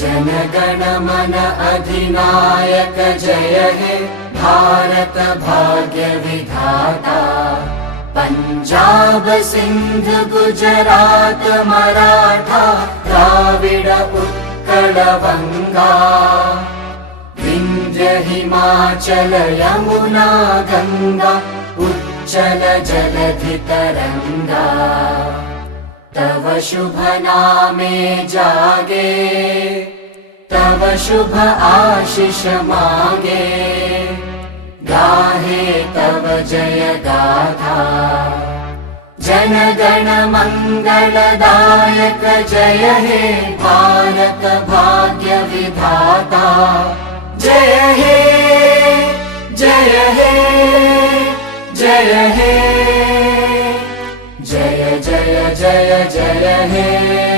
जनगण मन अधिनायक जय हे भारत भाग्य विधाता। पंजाब सिंध गुजरात मराठा द्राविड उत्कल बंगा। विंध्य हिमाचल यमुना गंगा उच्चल जलधि तरंगा। तव शुभ नामे जागे तव शुभ आशीष मांगे। गाहे तव जय गाथा जनगण मंगलदायक जय हे भारत भाग्य विधाता। जय हे जय हे जय हे जय जय जय जय हे।